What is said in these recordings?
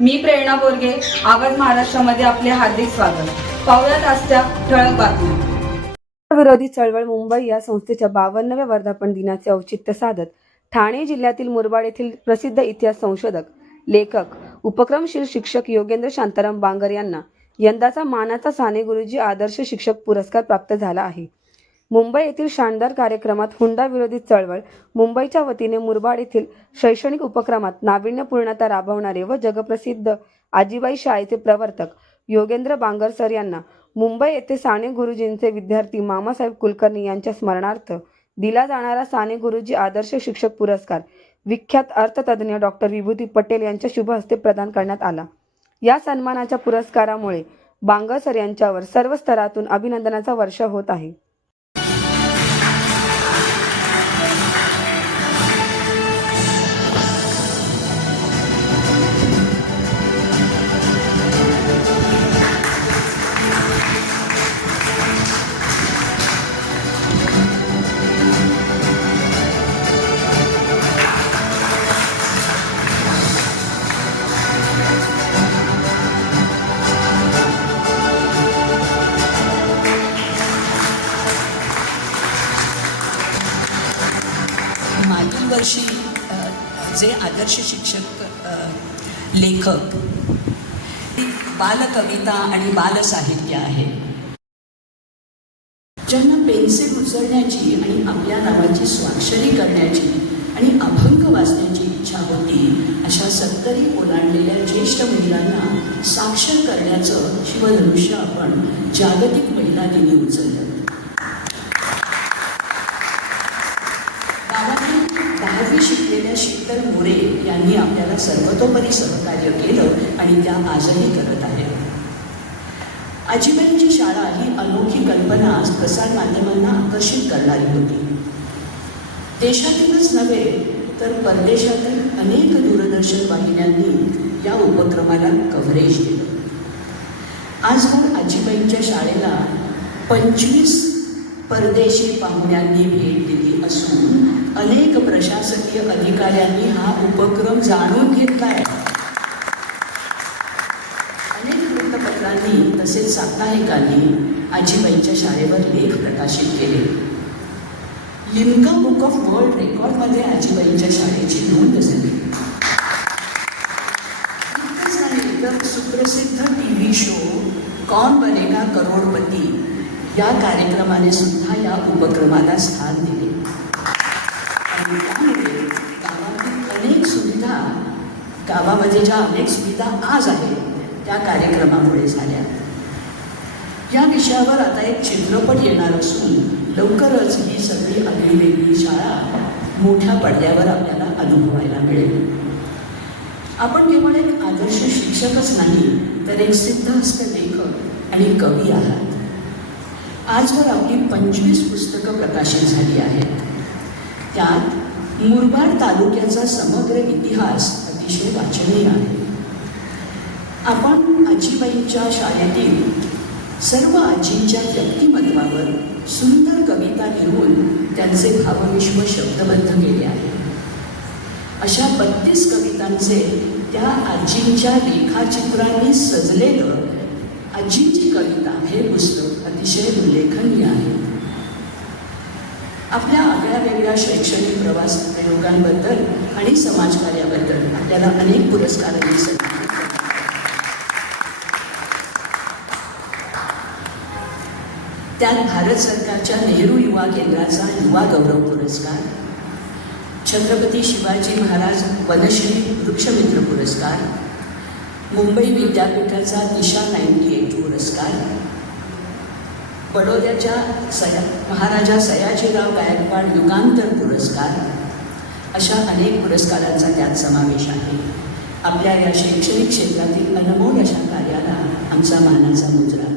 मी प्रेरणा बोरगे आवाज महाराष्ट्रामध्ये आपले हार्दिक स्वागत. पाहुयात आजच्या ठळक बातम्या. विरोधी चळवळ मुंबई या संस्थेच्या बावन्नव्या वर्धापन दिनाचे औचित्य साधत ठाणे जिल्ह्यातील मुरबाड येथील प्रसिद्ध इतिहास संशोधक लेखक उपक्रमशील शिक्षक योगेंद्र शांताराम बांगर यांना यंदाचा मानाचा साने गुरुजी आदर्श शिक्षक पुरस्कार प्राप्त झाला आहे. मुंबई येथील शानदार कार्यक्रमात हुंडा विरोधी चळवळ मुंबईच्या वतीने मुरबाड येथील शैक्षणिक उपक्रमात नाविन्यपूर्णता राबवणारे व जगप्रसिद्ध आजीबाई शाळेचे प्रवर्तक योगेंद्र बांगर सर यांना मुंबई येथे साने गुरुजींचे विद्यार्थी मामासाहेब कुलकर्णी यांच्या स्मरणार्थ दिला जाणारा साने गुरुजी आदर्श शिक्षक पुरस्कार विख्यात अर्थतज्ज्ञ डॉक्टर विभूती पटेल यांच्या शुभ हस्ते प्रदान करण्यात आला. या सन्मानाच्या पुरस्कारामुळे बांगर सर यांच्यावर सर्व स्तरातून अभिनंदनाचा वर्ष होत आहे. जे आदर्श शिक्षक लेखक बालकविता आणि बालसाहित्य आहे. ज्यांना पेन्सिल उचलण्याची आणि आपल्या नावाची स्वाक्षरी करण्याची आणि अभंग वाचण्याची इच्छा होती अशा सत्तरी ओलांडलेल्या ज्येष्ठ महिलांना साक्षर करण्याचं शिवधनुष्य आपण जागतिक महिला दिनी उचललं गावातील दहावी शिकलेल्या शीतल मोरे यांनी आपल्याला सर्वतोपरी सहकार्य केलं आणि त्या आजही करत आहे. आजीबाईंची शाळा ही अनोखी कल्पना प्रसार माध्यमांना आकर्षित करणारी होती. देशातीलच नव्हे तर परदेशातील अनेक दूरदर्शन वाहिन्यांनी या उपक्रमाला कव्हरेज दिलं. आजवर आजीबाईंच्या शाळेला पंचवीस परदेशी पाहुण्यांनी भेट दिली असून अनेक प्रशासकीय अधिकाऱ्यांनी हा उपक्रम जाणून घेतलाय अनेक वृत्तपत्रांनी तसेच साप्ताहिकांनी आजीबाईंच्या शाळेवर लेख प्रकाशित केले. लिमका बुक ऑफ वर्ल्ड रेकॉर्डमध्ये आजीबाईंच्या शाळेची नोंद झाली. तर सुप्रसिद्ध टी व्ही शो कौन बनेगा करोडपती? या कार्यक्रमाने सुद्धा या उपक्रमाला स्थान दिले. आणि त्यामुळे गावातील अनेक सुविधा गावामध्ये ज्या अनेक सुविधा आज आहेत त्या कार्यक्रमामुळे झाल्या. या विषयावर आता एक चित्रपट येणार असून लवकरच ही सगळी आगळीवेगळी शाळा मोठ्या पडद्यावर आपल्याला अनुभवायला मिळेल. आपण केवळ एक आदर्श शिक्षकच नाही तर एक सिद्धहस्त लेखक आणि कवी आहात. आजवर आपली पंचवीस पुस्तकं प्रकाशित झाली आहेत. त्यात मुरबाड तालुक्याचा समग्र इतिहास अतिशय वाचनीय आहे. आपण आजीबाईंच्या शाळेतील सर्व आजींच्या व्यक्तिमत्वावर सुंदर कविता लिहून त्यांचे भावविश्व शब्दबद्ध केले आहे. अशा बत्तीस कवितांचे त्या आजींच्या रेखाचित्रांनी सजलेलं आजींची कविता हे पुस्तक अतिशय उल्लेखनीय आहे आपल्या आगळ्या वेगळ्या शैक्षणिक प्रवास प्रयोगांबद्दल आणि समाजकार्याबद्दल आपल्याला अनेक पुरस्कारांनी सन्मानित त्यात भारत सरकारच्या नेहरू युवा केंद्राचा युवा गौरव पुरस्कार छत्रपती शिवाजी महाराज वनश्री वृक्षमित्र पुरस्कार मुंबई विद्यापीठाचा दिशा नाईन्टी एट पुरस्कार बडोद्याच्या सया महाराजा सयाजीराव गायकवाड युगांतर पुरस्कार. अशा अनेक पुरस्कारांचा त्यात समावेश आहे. आपल्या या शैक्षणिक क्षेत्रातील अनमोल अशा कार्याला आमचा मानाचा मुजरा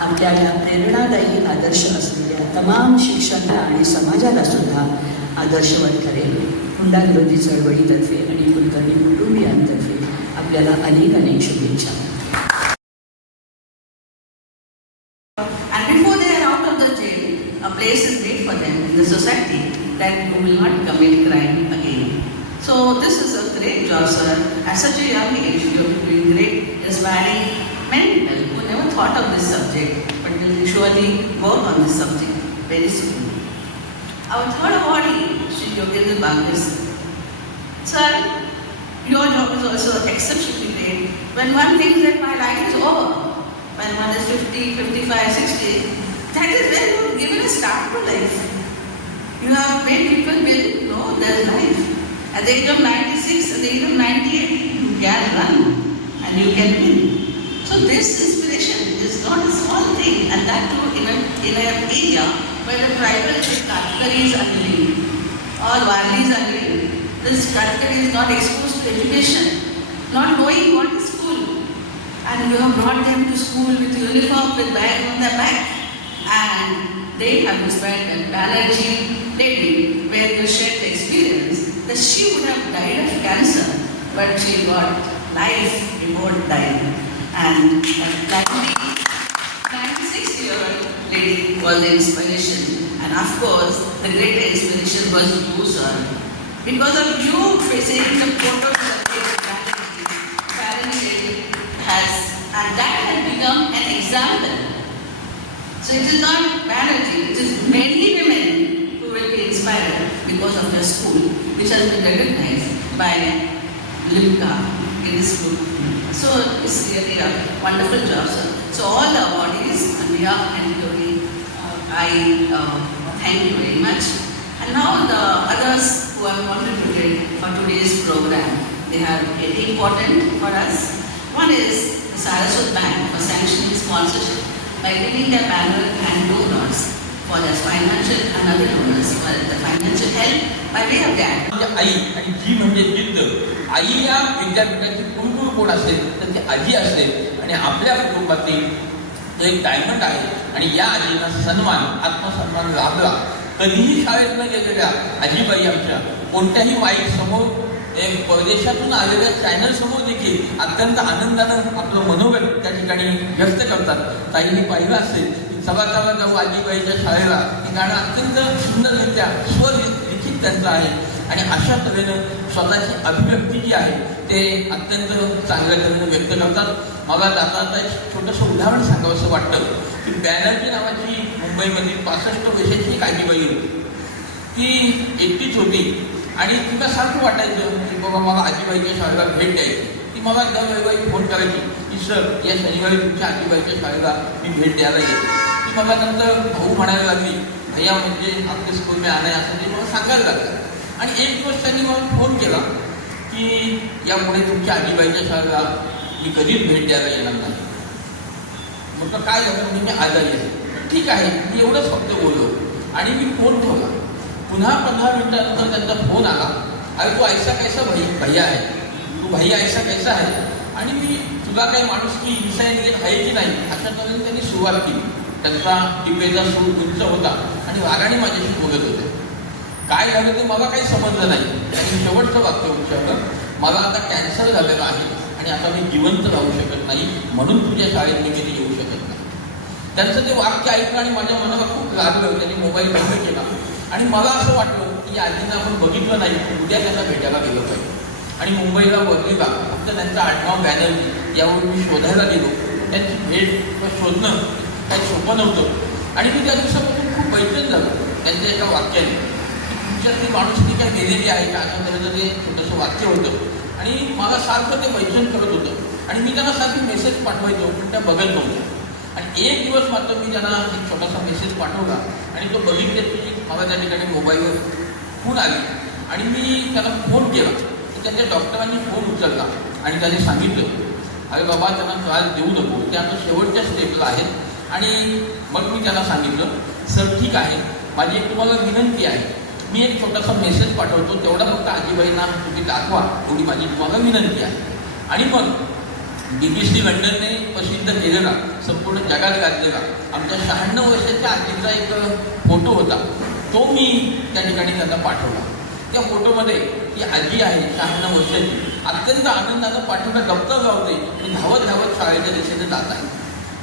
आपल्या या प्रेरणादायी आदर्श असलेल्या तमाम शिक्षकांना आणि समाजाला सुद्धा आदर्शवत ठरेल. हुंडा विरोधी चळवळीतर्फे आणि कुलकर्णी कुटुंबियांतर्फे आपल्याला अनेक अनेक शुभेच्छा. On this subject very soon. Our third awardee, Sri Yogendra Bangladesh. Sir, your job is also exceptionally great. When one thinks that my life is over, when one is 50, 55, 60, that is when you have given a start to life. You have made people believe, no, there's life. At the age of 96, at the age of 98, you can run and you can win. So this inspiration is not a small thing, and that too in, a, in area where the tribal categories are living or Varlis are living. This category is not exposed to education, not knowing what is school. And you have brought them to school with uniform, with bag on their back. And they have inspired them. Banerjee lady, where you shared the experience, that she would have died of cancer, but she got life before dying. And uh, that 96 year old lady was the inspiration. And of course, the great inspiration was you, sir. Because of you facing the photo Banerjee has, and that has become an example. So it is not Banerjee, it is many women who will be inspired because of their school, which has been recognized by Limca in. So it's really a wonderful job, sir. So all the awardees on behalf of NTOD, uh, I uh, thank you very much. And now the others who have contributed for today's program, they are very important for us. One is the Saraswat Bank for sanctioning sponsorship by giving their banner and donors for their financial and other donors for the financial help by way of that. म्हणजे आई आणि जी म्हणजे जिद्द. आई या विद्यापीठाची कुलगुरू कोण असेल तर ती आजी असते. आणि आपल्या कुटुंबातील तो एक डायमंड आहे. आणि या आजींना सन्मान आत्मसन्मान लाभला. कधीही शाळेत न गेलेल्या आजीबाई आमच्या कोणत्याही वाईट समोर एक परदेशातून आलेल्या चॅनल समोर देखील अत्यंत आनंदानं आपलं मनोगत त्या ठिकाणी व्यक्त करतात. ताईंनी पाहिलं असेल की जाऊ आजीबाईच्या शाळेला. हे गाणं अत्यंत सुंदररित्या स्वलिखित त्यांचं आहे. आणि अशा तऱ्हेनं स्वतःची अभिव्यक्ती जी आहे ते अत्यंत चांगल्या तऱ्हेनं व्यक्त करतात. मला जाता आता एक छोटंसं उदाहरण सांगावंसं वाटतं की बॅनर्जी नावाची मुंबईमधील पासष्ट वर्षाची एक आजीबाई होती. ती एकटीच होती. आणि तिला सारखं वाटायचं की बाबा मला आजीबाईच्या शाळेला भेट द्यायची. ती मला दरवेळी फोन करायची की सर या शनिवारी तुमच्या आजीबाईच्या शाळेला मी भेट द्यायला येते मला नंतर भाऊ म्हणायला लागली भैया म्हणजे आपले स्कूल मी आणाय असं. ते मला सांगायला लागलं. आणि एक दिवस त्यांनी मला फोन केला की यापुढे तुमच्या आजीबाईच्या शाळेला मी कधीच भेट द्यायला येणार नाही. म्हटलं काय झालं? म्हणजे मी आजारी आहे. ठीक आहे मी एवढंच फक्त बोललो. आणि मी फोन ठेवला. पुन्हा पंधरा मिनिटानंतर त्यांचा फोन आला. अरे तू ऐसा कैसा भाई? भैया आहे तू भैया ऐसा कैसा आहे आणि मी तुला काही माणूस की इन्साईन आहे की नाही? अशा तऱ्हेने त्यांनी सुरुवात केली. त्यांचा टिपेचा सूर उंच होता आणि रागाने माझ्याशी बोलत होते. काय झालं ते मला काही समजलं नाही. आणि शेवटचं वाक्य उच्चारलं मला आता कॅन्सर झालेला आहे आणि आता मी जिवंत राहू शकत नाही म्हणून तुझ्या शाळेत मी कधी येऊ शकत नाही. त्यांचं ते वाक्य ऐकलं आणि माझ्या मनाला खूप लागलं. त्यांनी मोबाईल बंद केला. आणि मला असं वाटलं की या आजींना आपण बघितलं नाही उद्या त्यांना भेटायला गेलो पाहिजे. आणि मुंबईला वरलीला फक्त त्यांचा आडनाव बॅनर्जी यावर मी शोधायला गेलो. त्यांची भेट किंवा शोधणं काही सोपं नव्हतं. आणि मी त्या दिवसापासून खूप बैठक झालो त्यांच्या एका वाक्याने. तुमच्यातली माणुसकी काय गेलेली आहे का अशा तऱ्हेचं ते छोटंसं वाक्य होतं. आणि मला सारखं ते वैचन करत होतं. आणि मी त्यांना सारखी मेसेज पाठवायचो पण त्या बघत नव्हत्या. आणि एक दिवस मात्र मी त्यांना एक छोटासा मेसेज पाठवला आणि तो बघितल्याची मला त्या ठिकाणी मोबाईलवर फोन आली. आणि मी त्यांना फोन केला. तर त्यांच्या डॉक्टरांनी फोन उचलला आणि त्यांनी सांगितलं अरे बाबा त्यांना त्रास देऊ नको. ते आता शेवटच्या स्टेपला आहेत. आणि मग मी त्यांना सांगितलं सर ठीक आहे. माझी एक तुम्हाला विनंती आहे. मी एक छोटासा मेसेज पाठवतो. तेवढा फक्त आजीबाईंना तुम्ही दाखवा. एवढी माझी तुम्हाला विनंती आहे. आणि मग बी बी सी लंडनने प्रसिद्ध केलेला संपूर्ण जगात गाजलेला आमच्या शहाण्णव वर्षाच्या आजीचा एक फोटो होता. तो मी त्या ठिकाणी त्यांना पाठवला. त्या फोटोमध्ये ती आजी आहे शहाण्णव वर्षाची. अत्यंत आनंदानं पाठवणं दप्तर गावते आणि धावत धावत शाळेच्या दिशेने जात आहे.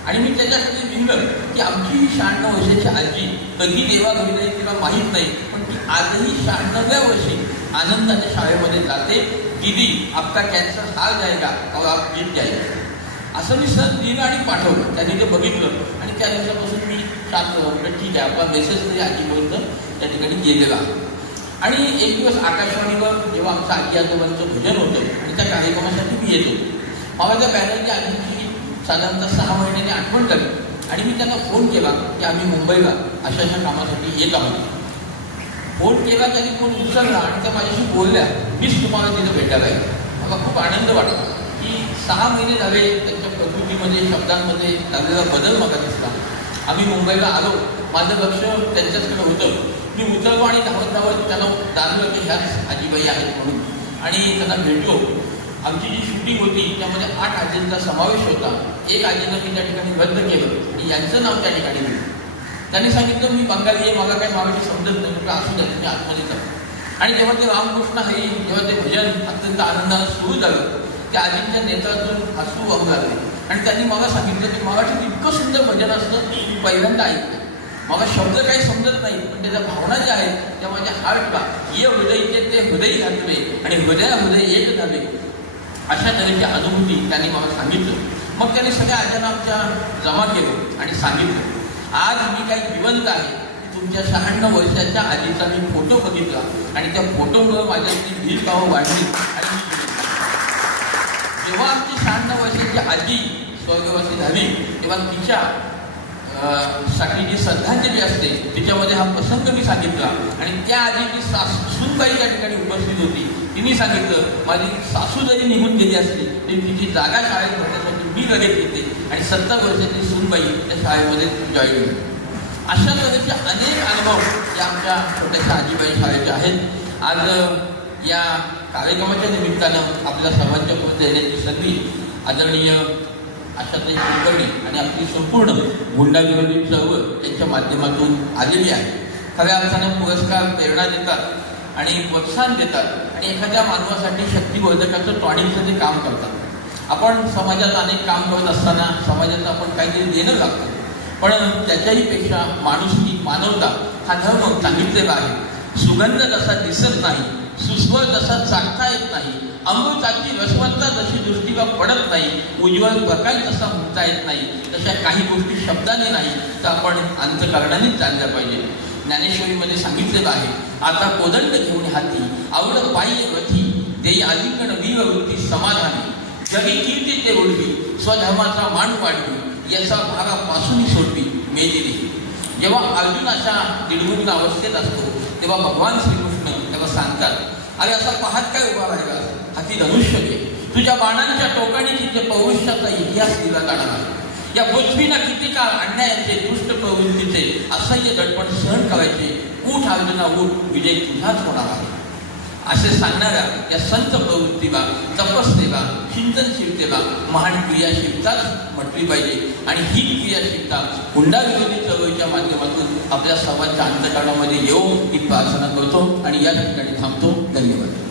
आणि मी त्याच्यासाठी लिहिलं की आमची ही शहाण्णव वर्षाची आजी कधी देवा घरी नाही तिला माहीत नाही पण ती आजही शहाण्णव्या वर्षी आनंदाच्या शाळेमध्ये जाते. दिदी आपका कॅन्सर हार जायगा और आप जीत जाएगा असं मी सर लिहिलं आणि पाठवलं. त्यांनी ते बघितलं आणि त्या दिवसापासून मी शांत म्हटलं ठीक आहे आपला मेसेज तरी आजीपर्यंत त्या ठिकाणी गेलेला आणि एक दिवस आकाशवाणीवर जेव्हा आमचं आजी आजोबांचं भजन होतं आणि त्या कार्यक्रमासाठी मी येत होतो. मला त्या बॅनरची आजीची साधारणतः सहा महिन्याची आठवण झाली आणि मी त्यांना फोन केला की आम्ही मुंबईला अशा अशा कामासाठी येत आहोत. फोन केला त्यांनी फोन उचलला आणि त्या माझ्याशी बोलल्या. मीच तुम्हाला तिथे भेटायला येईल मला खूप आनंद वाटला. की सहा महिने झाले त्यांच्या प्रकृतीमध्ये शब्दांमध्ये झालेला बदल मला दिसला. आम्ही मुंबईला आलो. माझं लक्ष त्यांच्याचकडे होतं. मी उतरलो आणि धावत धावत त्यांना जाणलं की ह्याच आजीबाई आहेत म्हणून. आणि त्यांना भेटलो. आमची जी शूटिंग होती त्यामध्ये आठ आजींचा समावेश होता. एक आजीनं मी त्या ठिकाणी रद्द केलं. आणि यांचं नाव त्या ठिकाणी दिलं. त्यांनी सांगितलं मी बंगाली आहे मला काही मराठी समजत नाही म्हटलं असू द्या तुम्ही आतमध्ये जा. आणि जेव्हा ते रामकृष्ण हरी जेव्हा ते भजन अत्यंत आनंदानं सुरू झालं त्या आजींच्या नेत्रातून हसू वाहू लागले. आणि त्यांनी मला सांगितलं की मराठीत इतकं सुंदर भजन असतं की मी पहिल्यांदा ऐकलं मला शब्द काही समजत नाही पण त्याच्या भावना ज्या आहेत त्या माझ्या हार्टला ये हृदय ते हृदय घातले आणि हृदया हृदय एक झाले अशा तऱ्हेची अनुभूती त्यांनी मला सांगितलं. मग त्यांनी सगळ्या आज्यांना आमच्या जमा केलं आणि सांगितलं आज मी काही जिवंत आहे. तुमच्या शहाण्णव वर्षाच्या आजीचा मी फोटो बघितला आणि त्या फोटोमुळे माझ्यातली भीड भाव वाढली आणि जेव्हा आमची शहाण्णव वर्षाची आजी स्वर्गवासी झाली तेव्हा तिच्या साठी जी श्रद्धांजली असते. तिच्यामध्ये हा प्रसंग मी सांगितला आणि त्या आजीची सासू सूनबाई त्या ठिकाणी उपस्थित होती. तिने सांगितलं माझी सासू जरी निघून गेली असली तरी तिची जागा शाळेत भरण्यासाठी मी लगेच घेते आणि सत्तर वर्षाची सूनबाई त्या शाळेमध्ये जॉईन होती अशा तऱ्हेचे अनेक अनुभव या आमच्या छोट्याशा आजीबाई शाळेचे आहेत. आज या कार्यक्रमाच्या निमित्तानं आपल्या सर्वांच्या पुढे देण्याची संधी आदरणीय आशाताई कुलकर्णी आणि आपली संपूर्ण गुंडाविरोधी चळवळ यांच्या माध्यमातून आलेली आहे. खऱ्या अर्थानं पुरस्कार प्रेरणा देतात आणि प्रोत्साहन देतात. आणि एखाद्या मानवासाठी शक्तिवर्धकाचं टॉनिकचं ते काम करतात. आपण समाजात अनेक काम करत असताना समाजाचं आपण काहीतरी देणं लागतं. पण त्याच्याही पेक्षा माणुसकी मानवता हा धर्म सांगितलेला आहे. सुगंध जसा दिसत नाही सुस्वर जसा चाकता येत नाही अमृताची रसवंता जशी दृष्टीला पडत नाही उज्ज्वल प्रकाश जसा म्हणता येत नाही तशा काही गोष्टी शब्दाने नाही तर आपण अंतकरणानेच जाणल्या पाहिजे. ज्ञानेश्वरीमध्ये सांगितलेलं आहे आता कोदंड घेऊन हाती आवड पायी रथी देई अलिंगण वीर वृत्ती समाधानी. जगी कीर्ती ते ओढवी स्वधर्माचा मान वाढवी याचा भागापासून सोडवी मेदिनी जेव्हा अर्जुन अशा दिडगुण अवस्थेत असतो तेव्हा भगवान श्रीकृष्ण तेव्हा सांगतात अरे असा पाहत काय उभा राहिला हाती धनुष्य घे. तुझ्या बाणांच्या टोकाने तिथे पौरुष्याचा इतिहास दिला जाणार आहे. या पृथ्वीला किती काळ अन्यायाचे दुष्ट प्रवृत्तीचे असह्य दडपण सहन करायचे ऊठ अर्जुना ऊठ विजय तुझाच होणार आहे. असे सांगणाऱ्या या संत प्रवृत्तीला तपस्सेवा चिंतनशीलतेला महान क्रियाशीलताच म्हटली पाहिजे. आणि ही क्रियाशीलता हुंडा विरोधी चळवळीच्या माध्यमातून आपल्या सर्वांच्या अंतकाळामध्ये येऊ ही प्रार्थना करतो आणि या ठिकाणी थांबतो. धन्यवाद.